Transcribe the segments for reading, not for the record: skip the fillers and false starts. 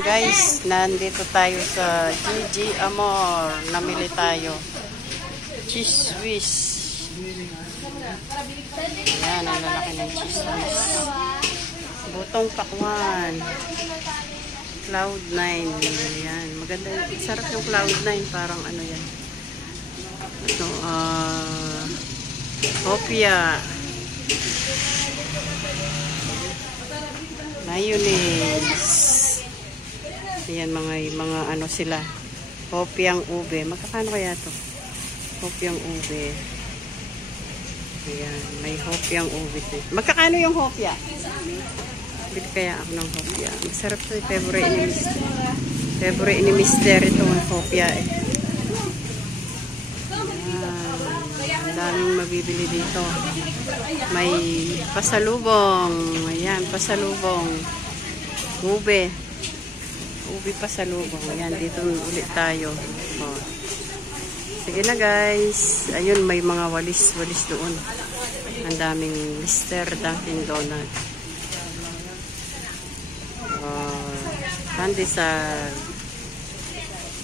Guys, nandito tayo sa GG Amor. Namili tayo. Cheese whiz. Ayan, ang lalaki ng cheese whiz. Butong pakwan. Cloud9. Ayan, maganda. Sarap yung Cloud9. Parang ano yan. Ito, Hopia. Mayonnaise. Ayan, mga ano sila. Hopiang ube. Magkakano kaya to? Hopiang ube. Ayan, may hopiang ube. Magkakano yung hopia? Bili kaya ako ng hopia. Masarap to. Favorite ni Mister itong hopia eh. Ang daming mabibili dito. May pasalubong. Ayan, pasalubong. Ube. Ubi pa sa lubong. Ayan, dito ulit tayo. Oh. Sige na guys. Ayun, may mga walis-walis doon. Ang daming Mr. Dunkin Donut. Oh, pandesal.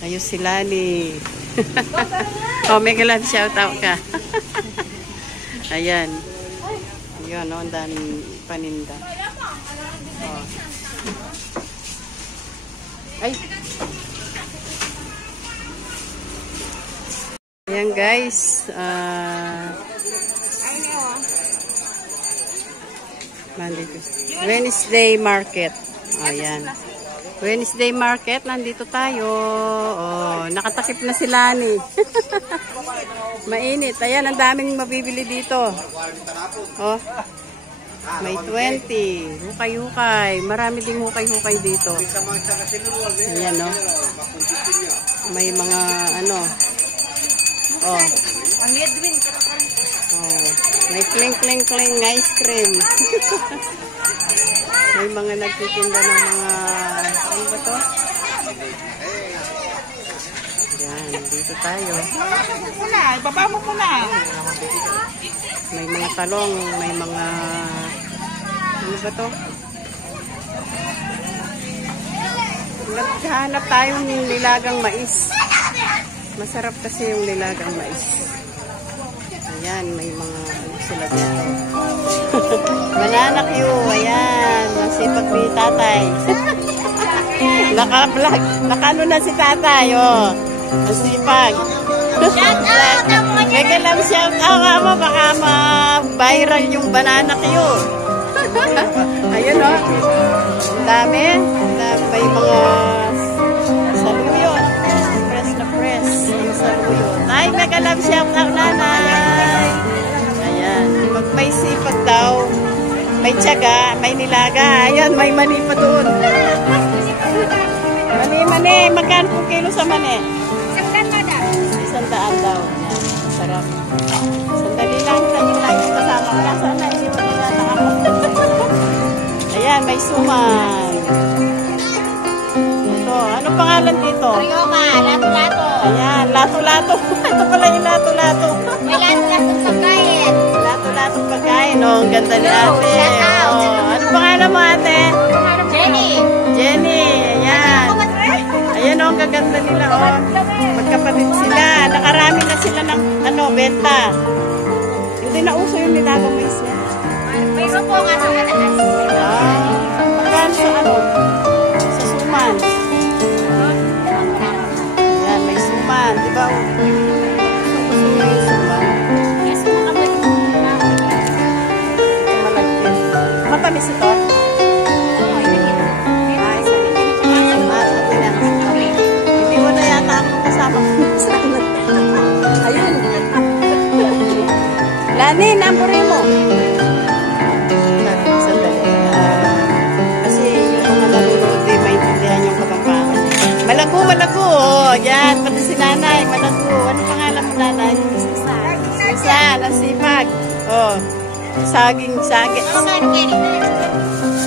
Ayun si Lani. Oh, mega love shout out ka. Ayan. Ayun, oh, ang daming paninda. Oh. Ay. Ayan guys. Wednesday market. Ayan. Wednesday market. Nandito tayo. Oh, nakatakip na sila ni. Mainit. Ayan, ang daming mabibili dito. Oh. May 20. Hukay-hukay. Marami ding hukay-hukay dito. Ayan, no? May mga, ano. Oh. Oh. May kling-kling-kling ice cream. May mga nagtitinda ng mga, ano ba to? Ayan, dito tayo. Ibaba mo muna. May mga talong, may mga ano ba to? Naghahanap tayo ng nilagang mais. Masarap kasi yung nilagang mais. Ayan, may mga ano sila dito. Banana Q, ayan, masipag ni tatay. Naka-vlog, nakano na si tatay, oh. Masipag. Shout out! Mega love shout out mo, baka ma-viral yung Banana Q. Ayun, oh. Dami. May mga saluyot. Press na press. Ang saluyot. Ay, mega love shout out, nanay. Ayan. Pag may sipag daw, may tiyaga, may nilaga. Ayan, may mani pa doon. Mani. Magkano po kilo sa mani? 100 daw. Ayan. Sarap. Sandali lang yung kasama ko. Nasaan na? Hindi mo nilala ako. Ayan, may suman. Ito. Ano pangalan dito? Ryoka, lato-lato. Ayan, lato-lato. Ito pala yung lato-lato. May lato-latong pagkain. Lato-latong pagkain. Oh, ang ganda ni ate. Shout out. Oh, ano pangalan mo ate? Jenny. Jenny. Ayan. Ayan oh, ang gaganda nila. Oh. Magkapatid sila. Nakarami na sila ng ano, benta. Hindi na uso yung nilagang mais niya. Mayroon po nga sa mataas. Magkano sa ano? Sa suman. Ayan, may suman. Diba? Gusto mo yung suman. Yes, makamay mo. Ito malagkit. Matamis ito? Hindi mo na yata ako kasama ko sana. Ayun. Lani, namburin mo. Sandali. Kasi yung mga nanonood eh, maintindihan yung kapampangan. Malago. Oh, yan. Pati si nanay. Malago. Ano pangalan mo nanay? Susa. Nasipag. Oh. Saging.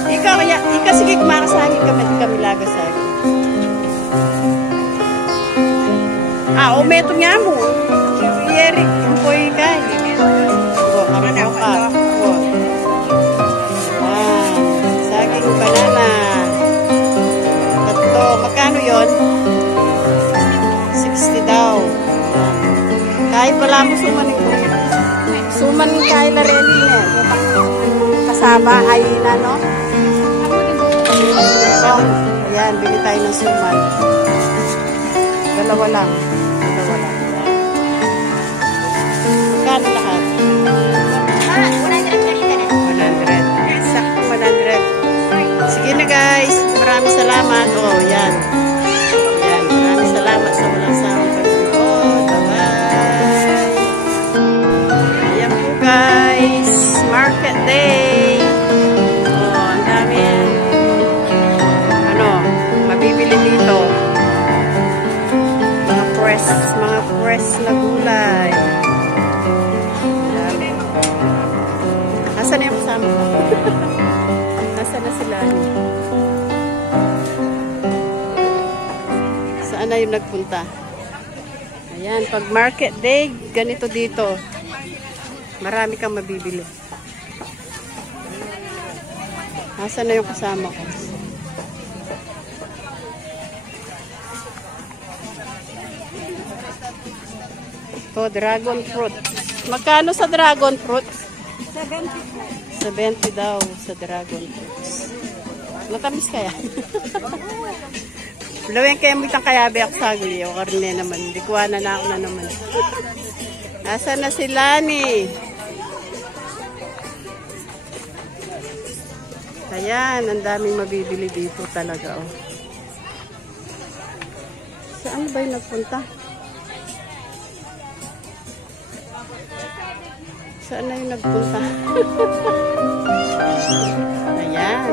Ikaw sige kumakasaging kami lagasaging. O meto nga mo. Yeri, yung poy ka. O, kamanaw ka. O. Saging banana. Tatlo. mo suman ko. Suman kay Lareli eh. Kasama ay na, no? So, ayan, bili tayo ng suman. Dalawa lang. Dalawa lang. Magkano lahat? 100 kanina na. 100. Sakto 100. Sige na guys. Maraming salamat. Oh, yan. Yan. Maraming salamat sa walang sawang pagsunood. Bye-bye. Ayan po guys. Market day. Oh, ang dami. Ano, mabibili dito. Mga fresh na gulay. Nasaan na yung kasama ko? Nasaan na sila? Saan na yung nagpunta? Ayan, pag market day, ganito dito. Marami kang mabibili. Nasaan na yung kasama ko? Ito, dragon fruit. Magkano sa dragon fruit? 70 daw sa dragon fruits. Matamis kaya? Lawin kaya mo itang kayabe ako sagli. O karne naman. Hindi kuha na ako na naman. Asa na si Lani? Ayan, ang daming mabibili dito talaga. Oh. Saan ba yung nagpunta? Saan na yung nagpunta? Ayan.